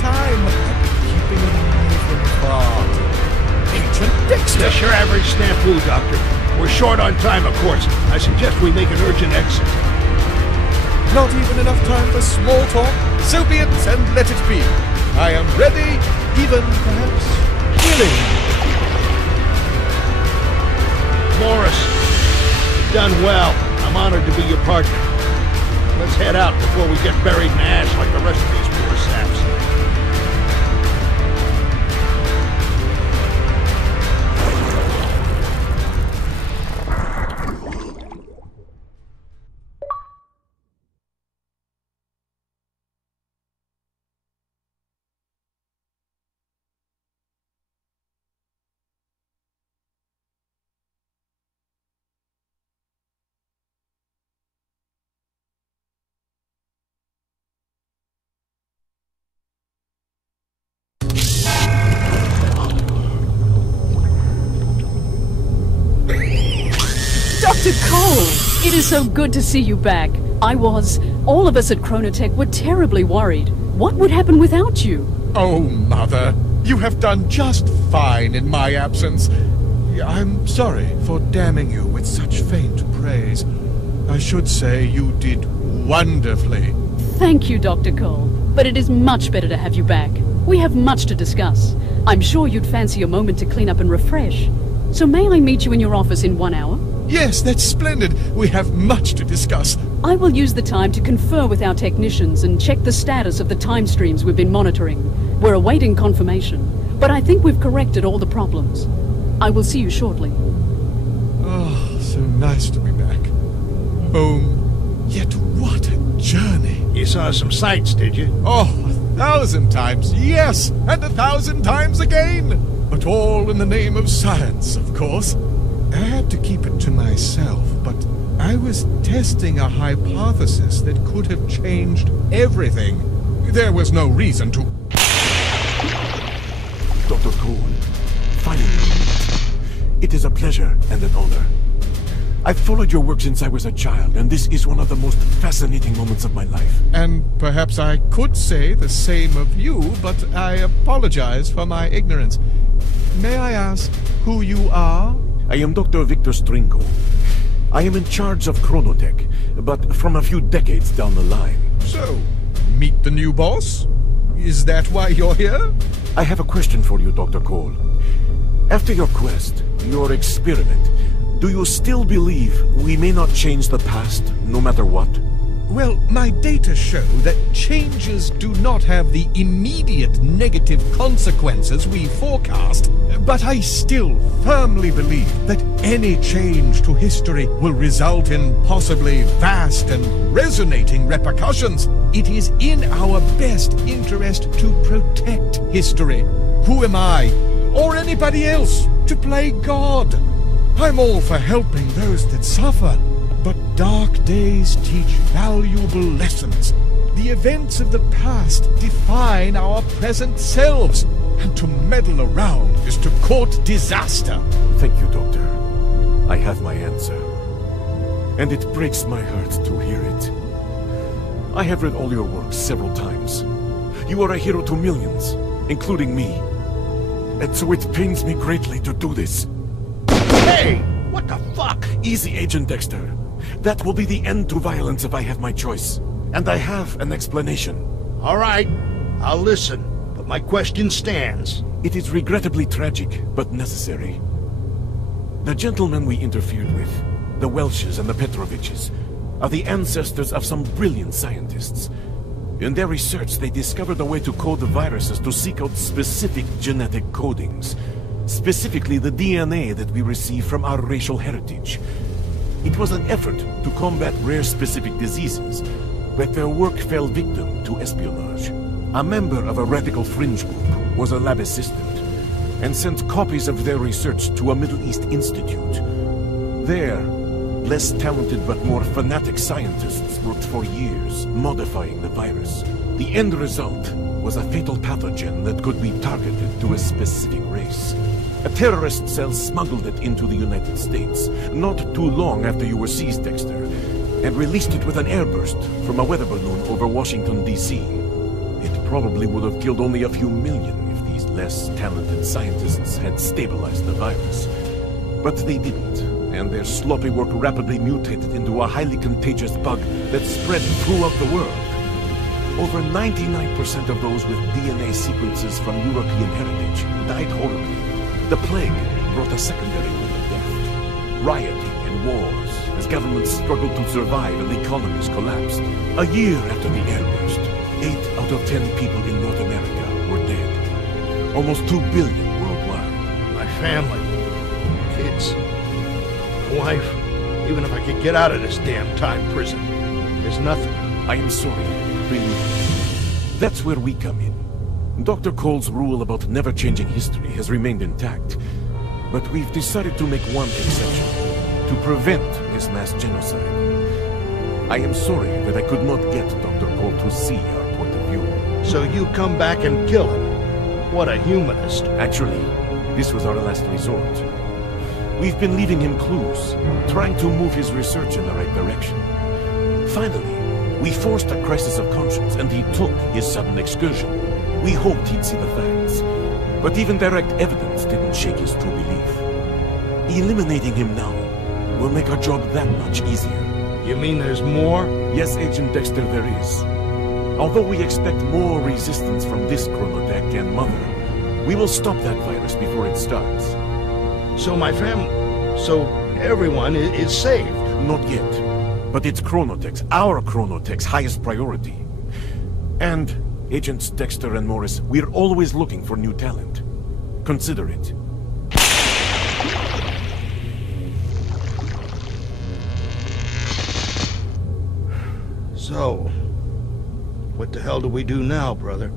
time, keeping an eye from afar. Agent Dexter! Just your average snafu, Doctor. We're short on time, of course. I suggest we make an urgent exit. Not even enough time for small talk? So be it, and let it be. I am ready, even perhaps willing. Morris, you've done well. I'm honored to be your partner. Let's head out before we get buried in ash like the rest of these poor saps. Dr. Cole! It is so good to see you back. All of us at Chronotech were terribly worried. What would happen without you? Oh, Mother, you have done just fine in my absence. I'm sorry for damning you with such faint praise. I should say you did wonderfully. Thank you, Dr. Cole. But it is much better to have you back. We have much to discuss. I'm sure you'd fancy a moment to clean up and refresh. So may I meet you in your office in 1 hour? Yes, that's splendid. We have much to discuss. I will use the time to confer with our technicians and check the status of the time streams we've been monitoring. We're awaiting confirmation, but I think we've corrected all the problems. I will see you shortly. Oh, so nice to be back. Home. Yet what a journey. You saw some sights, did you? Oh, 1,000 times, yes, and 1,000 times again. But all in the name of science, of course. I had to keep it to myself, but I was testing a hypothesis that could have changed everything. There was no reason to... Dr. Cole, finally. It is a pleasure and an honor. I've followed your work since I was a child, and this is one of the most fascinating moments of my life. And perhaps I could say the same of you, but I apologize for my ignorance. May I ask who you are? I am Dr. Victor Strinko. I am in charge of Chronotech, but from a few decades down the line. So, meet the new boss? Is that why you're here? I have a question for you, Dr. Cole. After your quest, your experiment, do you still believe we may not change the past, no matter what? Well, my data show that changes do not have the immediate negative consequences we forecast, but I still firmly believe that any change to history will result in possibly vast and resonating repercussions. It is in our best interest to protect history. Who am I, or anybody else, to play God? I'm all for helping those that suffer. But dark days teach valuable lessons. The events of the past define our present selves, and to meddle around is to court disaster. Thank you, Doctor. I have my answer. And it breaks my heart to hear it. I have read all your works several times. You are a hero to millions, including me. And so it pains me greatly to do this. Hey! What the fuck? Easy, Agent Dexter. That will be the end to violence if I have my choice. And I have an explanation. All right, I'll listen, but my question stands. It is regrettably tragic, but necessary. The gentlemen we interfered with, the Welshes and the Petroviches, are the ancestors of some brilliant scientists. In their research, they discovered a way to code the viruses to seek out specific genetic codings. Specifically the DNA that we receive from our racial heritage. It was an effort to combat rare specific diseases, but their work fell victim to espionage. A member of a radical fringe group was a lab assistant, and sent copies of their research to a Middle East institute. There, less talented but more fanatic scientists worked for years, modifying the virus. The end result was a fatal pathogen that could be targeted to a specific race. A terrorist cell smuggled it into the United States, not too long after you were seized, Dexter, and released it with an airburst from a weather balloon over Washington, D.C. It probably would have killed only a few million if these less talented scientists had stabilized the virus. But they didn't, and their sloppy work rapidly mutated into a highly contagious bug that spread throughout the world. Over 99% of those with DNA sequences from European heritage died horribly. The plague brought a secondary wave of death. Rioting and wars as governments struggled to survive and economies collapsed. A year after the airburst, 8 out of 10 people in North America were dead. Almost 2 billion worldwide. My family, kids, my wife. Even if I could get out of this damn time prison, there's nothing. I am sorry, really. That's where we come in. Dr. Cole's rule about never changing history has remained intact. But we've decided to make one exception, to prevent this mass genocide. I am sorry that I could not get Dr. Cole to see our point of view. So you come back and kill him. What a humanist. Actually, this was our last resort. We've been leaving him clues, trying to move his research in the right direction. Finally, we forced a crisis of conscience, and he took his sudden excursion. We hoped he'd see the facts, but even direct evidence didn't shake his true belief. Eliminating him now will make our job that much easier. You mean there's more? Yes, Agent Dexter, there is. Although we expect more resistance from this chronotech and Mother, we will stop that virus before it starts. So my so everyone is saved? Not yet. But it's Chronotech's, our Chronotech's highest priority. And, Agents Dexter and Morris, we're always looking for new talent. Consider it. So, what the hell do we do now, brother?